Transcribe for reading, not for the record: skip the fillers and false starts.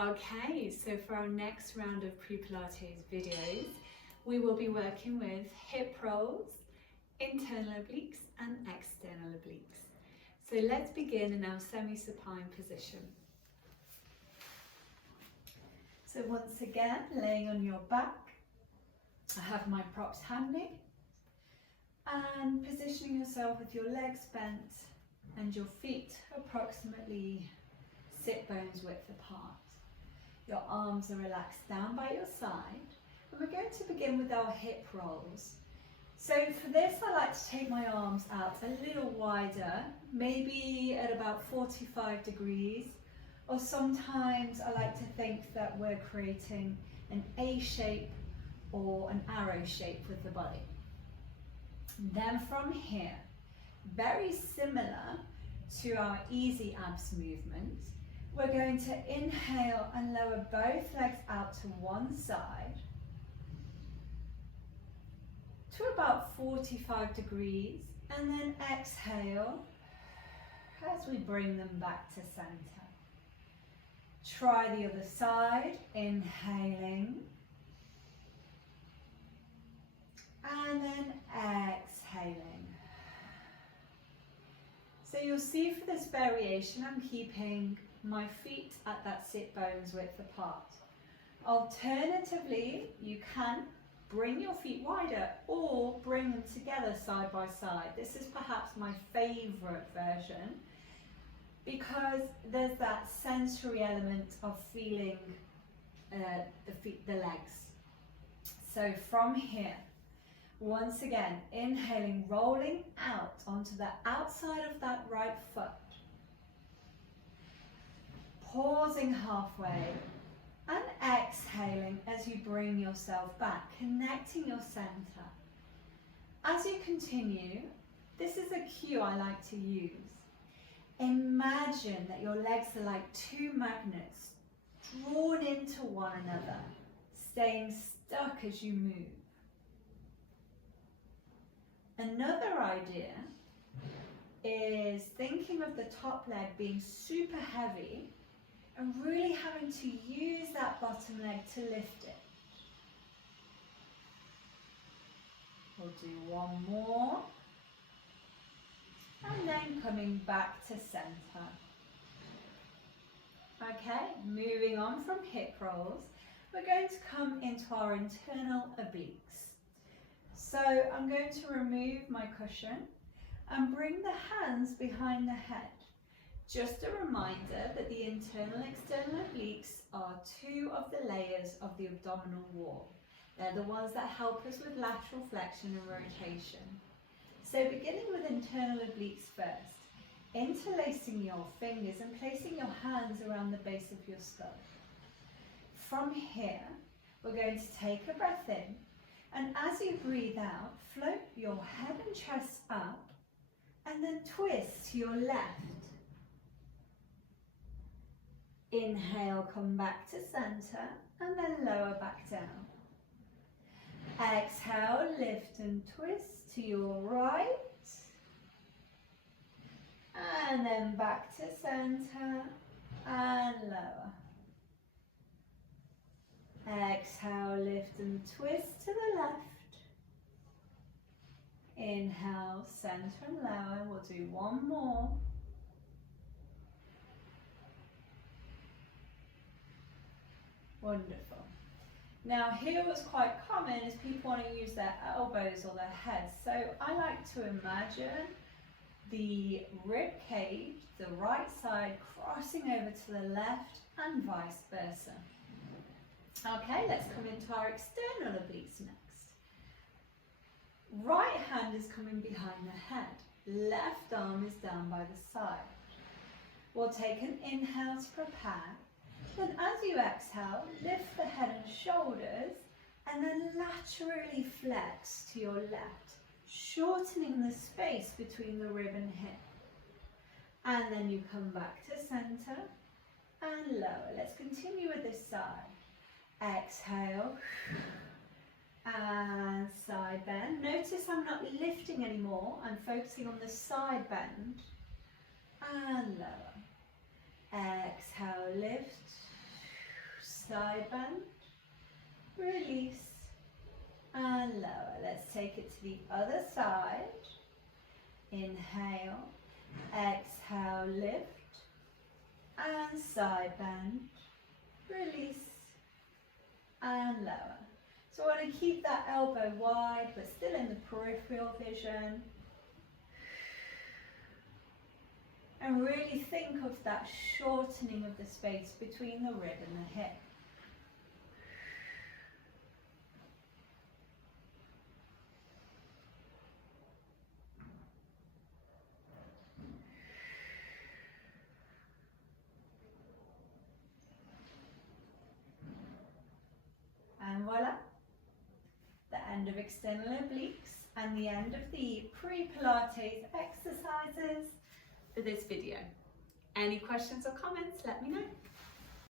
Okay, so for our next round of pre-Pilates videos, we will be working with hip rolls, internal obliques and external obliques. So let's begin in our semi-supine position. So once again, laying on your back, I have my props handy, and positioning yourself with your legs bent and your feet approximately sit bones width apart. Your arms are relaxed down by your side, and we're going to begin with our hip rolls. So for this, I like to take my arms out a little wider, maybe at about 45 degrees, or sometimes I like to think that we're creating an A shape or an arrow shape with the body. Then from here, very similar to our easy abs movement, we're going to inhale and lower both legs out to one side to about 45 degrees, and then exhale as we bring them back to center. Try the other side, inhaling, and then exhaling. So you'll see for this variation, I'm keeping my feet at that sit bones width apart. Alternatively, you can bring your feet wider or bring them together side by side. This is perhaps my favorite version because there's that sensory element of feeling the legs. So from here, once again, inhaling, rolling out onto the outside of that right foot. Pausing halfway and exhaling as you bring yourself back, connecting your center. As you continue, this is a cue I like to use. Imagine that your legs are like two magnets drawn into one another, staying stuck as you move. Another idea is thinking of the top leg being super heavy and really having to use that bottom leg to lift it. We'll do one more. And then coming back to center. Okay, moving on from hip rolls, we're going to come into our internal obliques. So I'm going to remove my cushion and bring the hands behind the head. Just a reminder that the internal and external obliques are two of the layers of the abdominal wall. They're the ones that help us with lateral flexion and rotation. So beginning with internal obliques first, interlacing your fingers and placing your hands around the base of your skull. From here, we're going to take a breath in, and as you breathe out, float your head and chest up, and then twist to your left. Inhale, come back to center, and then lower back down. Exhale, lift and twist to your right, and then back to center, and lower. Exhale, lift and twist to the left. Inhale, center and lower. We'll do one more. Wonderful. Now here what's quite common is people want to use their elbows or their heads. So I like to imagine the rib cage, the right side crossing over to the left and vice versa. Okay, let's come into our external obliques next. Right hand is coming behind the head. Left arm is down by the side. We'll take an inhale to prepare. Then as you exhale, lift the head and shoulders and then laterally flex to your left, shortening the space between the rib and hip. And then you come back to center and lower. Let's continue with this side. Exhale and side bend. Notice I'm not lifting anymore, I'm focusing on the side bend and lower. Exhale, lift side bend, release, and lower. Let's take it to the other side. Inhale, exhale, lift, and side bend, release, and lower. So I want to keep that elbow wide, but still in the peripheral vision. And really think of that shortening of the space between the rib and the hip. And voila, the end of external obliques and the end of the pre-Pilates exercises for this video. Any questions or comments, let me know.